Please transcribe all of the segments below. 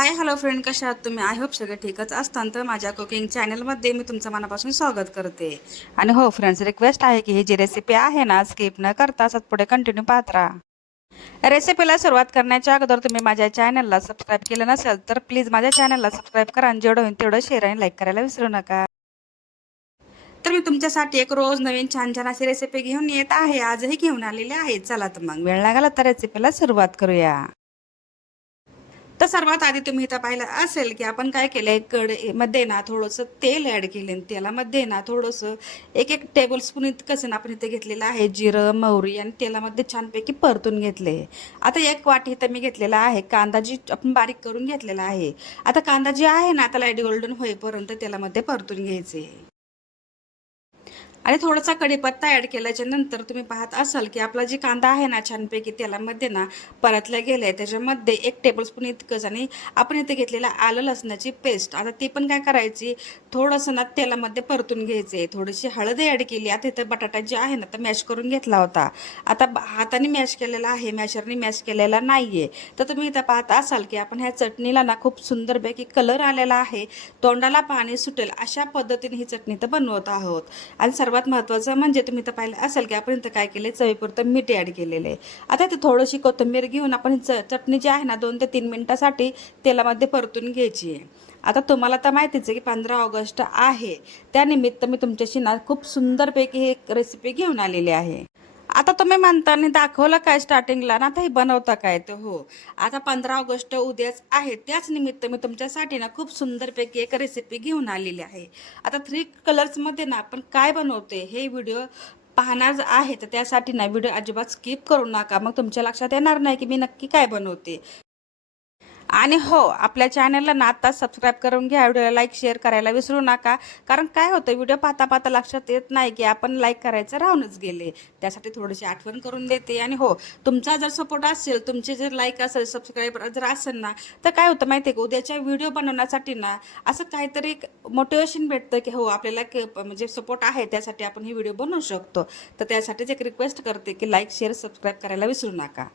Hi hello friend, कशा आहात तुम्ही? आय होप सगळे ठीकच असतात. तर माझ्या कुकिंग चॅनलमध्ये मी तुमचं मनापासून स्वागत करते. आणि हो फ्रेंड्स, रिक्वेस्ट आहे की ही जी रेसिपी आहे ना, स्किप न करता पुढे कंटिन्यू पाहत राहा. रेसिपीला सुरुवात करण्याच्या अगोदर तुम्ही माझ्या चॅनलला सबस्क्राईब केलं नसेल तर प्लीज माझ्या चॅनलला सबस्क्राईब करा आणि जेवढं होईल तेवढं शेअर आणि लाईक करायला विसरू नका. तर मी तुमच्यासाठी एक रोज नवीन छान छान अशी रेसिपी घेऊन येत आहे. आजही घेऊन आलेली आहे. चला तर मग वेळ लागला तर रेसिपीला सुरुवात करूया. तर सर्वात आधी तुम्ही इथं पाहिलं असेल की आपण काय केलंय, कढईमध्ये ना थोडंसं तेल ऍड केले. तेलामध्ये ना थोडंसं एक एक टेबलस्पून इतकंच ना आपण इथे घेतलेलं आहे जिरं मोहरी आणि तेलामध्ये छानपैकी परतून घेतले. आता एक वाटी इथं मी घेतलेला आहे कांदा, जी आपण बारीक करून घेतलेला आहे. आता कांदा जी आहे ना, आता लाईट गोल्डन होईपर्यंत तेलामध्ये परतून घ्यायचे. आणि थोडासा कढीपत्ता ॲड केल्याच्या नंतर तुम्ही पाहत असाल की आपला जी कांदा आहे ना छानपैकी तेलामध्ये ना परतला गेला आहे. त्याच्यामध्ये 1 टेबलस्पून इतकंच आणि आपण इथे घेतलेला आलं लसणाची पेस्ट, आता ती पण काय करायची, थोडंसं ना तेलामध्ये परतून घ्यायचे. थोडीशी हळद ॲड केली. आता इथं बटाटा जे आहे ना तर मॅश करून घेतला होता. आता हाताने मॅश केलेला आहे, मॅशरने मॅश केलेला नाही आहे. तर तुम्ही इथं पाहत असाल की आपण ह्या चटणीला ना खूप सुंदरपैकी कलर आलेला आहे. तोंडाला पाणी सुटेल अशा पद्धतीने ही चटणी तर बनवत आहोत. आणि सर्वात महत्त्वाचं म्हणजे तुम्ही तर पाहिलं असेल की आपण इथं काय केलं, चवीपुरतं मीठ ॲड केलेलं आहे. आता इथे थोडीशी कोथिंबीर घेऊन आपण चटणी जी आहे ना 2 ते 3 मिनिटासाठी तेलामध्ये परतून घ्यायची आहे. आता तुम्हाला तर माहितीच आहे की 15 ऑगस्ट आहे. त्यानिमित्त मी तुमच्याशी ना खूप सुंदरपैकी एक रेसिपी घेऊन आलेली आहे. आता तुम्ही म्हणता आणि दाखवलं काय स्टार्टिंगला ना, आता हे बनवता काय? तर हो, आता 15 ऑगस्ट उद्याच आहे. त्याच निमित्त मी तुमच्यासाठी ना खूप सुंदरपैकी एक रेसिपी घेऊन आलेली आहे. आता 3 कलर्समध्ये ना आपण काय बनवते हे व्हिडिओ पाहणार आहे. तर त्यासाठी ना व्हिडिओ अजिबात स्किप करू नका. मग तुमच्या लक्षात येणार नाही की मी नक्की काय बनवते. आणि हो, आपल्या चॅनलला ना आत्ताच सबस्क्राईब करून घ्या. व्हिडिओला लाईक शेअर करायला विसरू नका. कारण काय होतं, व्हिडिओ पाहता पाहता लक्षात येत नाही की आपण लाईक करायचं राहूनच गेले. त्यासाठी थोडीशी आठवण करून देते. आणि हो, तुमचा जर सपोर्ट असेल, तुमचे जर लाईक असेल, सबस्क्राईब जर असेल ना, तर काय होतं माहिती आहे का, उद्याच्या व्हिडिओ बनवण्यासाठी ना असं काहीतरी मोटिवेशन भेटतं की हो आपल्याला म्हणजे सपोर्ट आहे, त्यासाठी आपण ही व्हिडिओ बनवू शकतो. तर त्यासाठीच एक रिक्वेस्ट करते की लाईक शेअर सबस्क्राईब करायला विसरू नका.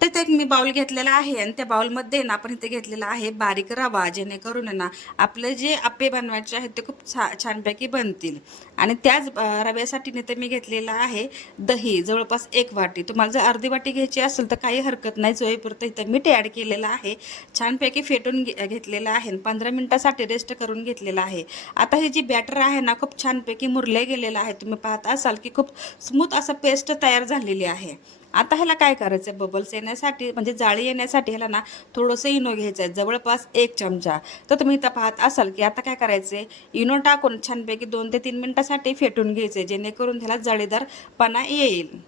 तर ते एक मी बाउल घेतलेला आहे आणि त्या बाउलमध्ये ना आपण इथे घेतलेला आहे बारीक रवा, जेणेकरून ना आपले जे आप्पे बनवायचे आहेत ते खूप छानपैकी बनतील. आणि त्याच रव्यासाठी नाही तर मी घेतलेला आहे दही, जवळपास 1 वाटी. तुम्हाला जर अर्धी वाटी घ्यायची असेल तर काही हरकत नाही. चवीपुरतं इथं मीठ ॲड केलेलं आहे, छानपैकी फेटून घेतलेलं आहे, 15 मिनिटासाठी रेस्ट करून घेतलेलं आहे. आता हे जी बॅटर आहे ना खूप छानपैकी मुरले गेलेलं आहे. तुम्ही पाहत असाल की खूप स्मूथ असं पेस्ट तयार झालेली आहे. आता ह्याला काय करायचं, बबल्स येण्यासाठी म्हणजे जाळी येण्यासाठी ह्याला ना थोडंसं इनो घ्यायचं आहे, जवळपास 1 चमचा. तर तुम्ही इथं पाहत असाल की आता काय करायचं, इनो टाकून छानपैकी 2 ते 3 मिनिटासाठी फेटून घ्यायचे, जेणेकरून ह्याला जाळीदारपणा येईल.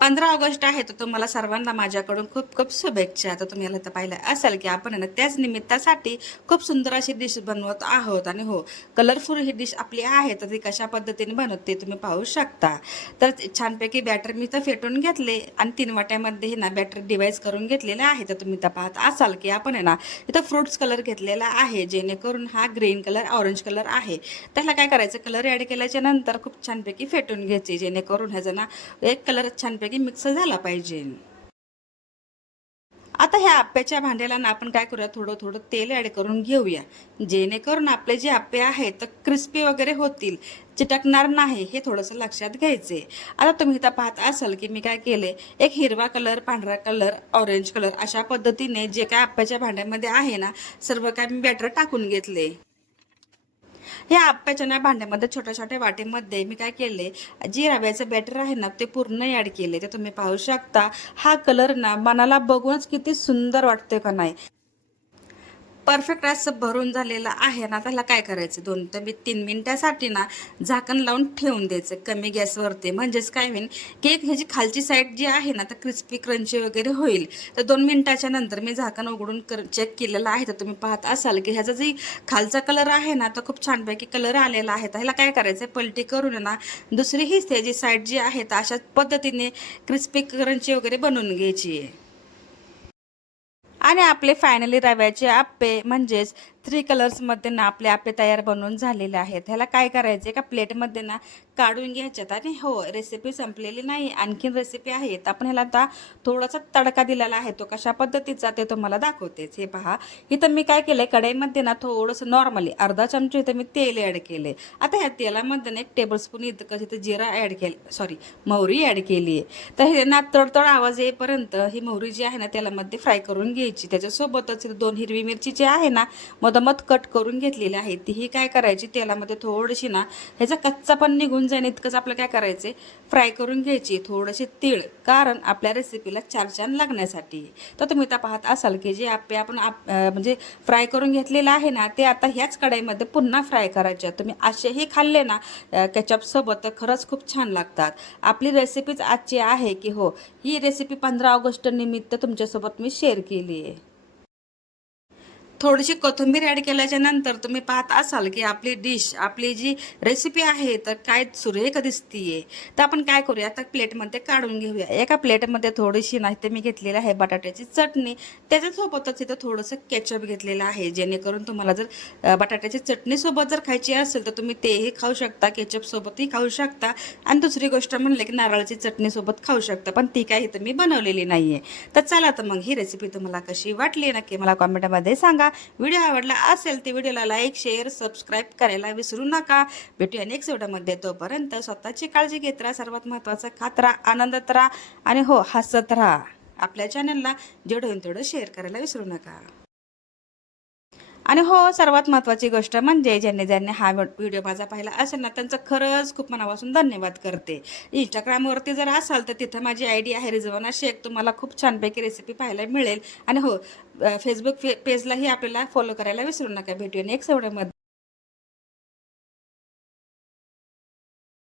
15 ऑगस्ट आहे, तर तुम्हाला सर्वांना माझ्याकडून खूप खूप शुभेच्छा. आता तुम्ही याला तर पाहिलं असेल की आपण ना त्याच निमित्तासाठी खूप सुंदर अशी डिश बनवत आहोत. आणि हो, कलरफुल ही डिश आपली आहे, तर ती कशा पद्धतीने बनवते तुम्ही पाहू शकता. तर छानपैकी बॅटर मी तर फेटून घेतले आणि 3 वाट्यामध्ये हे ना बॅटर डिवाइड करून घेतलेले आहे. तर तुम्ही तर पाहत असाल की आपण आहे ना इथं फ्रुट्स कलर घेतलेला आहे, जेणेकरून हा ग्रीन कलर ऑरेंज कलर आहे. त्याला काय करायचं, कलर ॲड केल्याच्या नंतर खूप छानपैकी फेटून घ्यायचे, जेणेकरून ह्याचा ना एक कलर छानपैकी मिक्स झाला पाहिजे. आता ह्या आप्याच्या भांड्याला ना आपण काय करूया, थोडं थोडं तेल ॲड करून घेऊया, जेणेकरून आपले जे आप्पे आहेत तर क्रिस्पी वगैरे होतील, चिटकणार नाही, हे थोडंसं लक्षात घ्यायचे. आता तुम्ही इथं पाहत असाल की मी काय केले, एक हिरवा कलर, पांढरा कलर, ऑरेंज कलर अशा पद्धतीने जे काय आप्याच्या भांड्यामध्ये आहे ना सर्व काय मी बॅटर टाकून घेतले. ह्या आप्याच्या ना भांड्यामध्ये छोट्या छोट्या वाटीमध्ये मी काय केले, जी रव्याचं बॅटर आहे ना ते पूर्ण ॲड केले. ते तुम्ही पाहू शकता. हा कलर ना मनाला बघूनच किती सुंदर वाटते का नाही. परफेक्ट असं भरून झालेलं आहे ना, त्याला काय करायचं, 2 ते 3 मिनिटासाठी ना झाकण लावून ठेवून द्यायचं कमी गॅसवरती. म्हणजेच काय होईल की एक ह्याची खालची साईड जी आहे ना तर क्रिस्पी क्रंची वगैरे होईल. तर 2 मिनिटाच्या नंतर मी झाकण उघडून चेक केलेलं आहे. तर तुम्ही पाहत असाल की ह्याचा जी खालचा कलर आहे ना तर खूप छानपैकी कलर आलेला आहे. तर ह्याला काय करायचं, पलटी करून ना दुसरी हीच त्याची साईड जी आहे तर अशाच पद्धतीने क्रिस्पी क्रंची वगैरे बनवून घ्यायची आहे. आणि आपले फायनली रव्याचे आप्पे म्हणजेच 3 कलर्समध्ये ना आपले तयार बनवून झालेले आहेत. ह्याला काय करायचं एका प्लेटमध्ये ना काढून घ्यायच्यात आणि हो, रेसिपी संपलेली नाही. आणखीन रेसिपी आहेत. आपण ह्याला आता थोडासा तडका दिलेला आहे. तो कशा पद्धतीचा ते तुम्हाला दाखवतेच. हे पहा, इथं मी काय केलंय कढईमध्ये ना थोडंसं नॉर्मली अर्धा चमचा इथं मी तेल ॲड केले. आता ह्या तेलामध्ये ना 1 टेबलस्पून इतकं इथं जिरा ॲड केलं, सॉरी मोहरी ॲड केली आहे. तर हे ना तडतड आवाज येईपर्यंत ही मोहरी जी आहे ना तेलामध्ये फ्राय करून घ्यायची. त्याच्यासोबतच 2 हिरवी मिरची जी आहे ना मधोमध कट करून घेतलेली आहे ती ही काय करायची तेलामध्ये थोडीशी ना ह्याचा कच्चा पण निघून जाईल इतकंच आपलं काय करायचे फ्राय करून घ्यायची. थोडीशी तीळ, कारण आपल्या रेसिपीला छान लागण्यासाठी. तर तुम्ही आता पाहत असाल की जे आपण म्हणजे फ्राय करून घेतलेलं आहे ना ते आता ह्याच कढईमध्ये पुन्हा फ्राय करायचे. तुम्ही असेही खाल्ले ना केचपसोबत तर खरंच खूप छान लागतात. आपली रेसिपीच आजची आहे की हो, ही रेसिपी 15 ऑगस्ट निमित्त तुमच्यासोबत मी शेअर केली आहे. थोडीशी कोथिंबीर ॲड केल्याच्या नंतर तुम्ही पाहत असाल की आपली डिश, आपली जी रेसिपी आहे तर काय सुरेख दिसतीये. तर आपण काय करूया आता प्लेटमध्ये काढून घेऊया. एका प्लेटमध्ये थोडीशी नाही ते मी घेतलेली आहे बटाट्याची चटणी. त्याच्यासोबतच इथं थोडंसं केचप घेतलेलं आहे, जेणेकरून तुम्हाला जर बटाट्याची चटणीसोबत जर खायची असेल तर तुम्ही तेही खाऊ शकता, केचपसोबतही खाऊ शकता. आणि दुसरी गोष्ट म्हणलं की नारळाची चटणीसोबत खाऊ शकता, पण ती काही इथं मी बनवलेली नाही आहे. तर चला तर मग ही रेसिपी तुम्हाला कशी वाटली नक्की मला कॉमेंटमध्ये सांगा. व्हिडिओ आवडला असेल तर व्हिडिओला लाईक, शेअर, सबस्क्राईब करायला विसरू नका. भेटूया नेक्स्ट व्हिडिओमध्ये. तोपर्यंत स्वतःची काळजी घेत राहा. सर्वात महत्त्वाचं खात राहा, आनंदात राहा आणि हो हसत राहा. आपल्या चॅनलला जेवढं होईल तेवढं शेअर करायला विसरू नका. आणि हो, सर्वात महत्त्वाची गोष्ट म्हणजे ज्यांनी हा व्हिडिओ माझा पाहिला असेल ना त्यांचं खरंच खूप मनापासून धन्यवाद करते. इंस्टाग्रामवरती जर असाल तर तिथं माझी ID आहे रिझवाना शेख. तुम्हाला खूप छानपैकी रेसिपी पाहायला मिळेल. आणि हो, फेसबुक पेजलाही आपल्याला फॉलो करायला विसरू नका. भेटूया नेक्स्ट व्हिडिओमध्ये.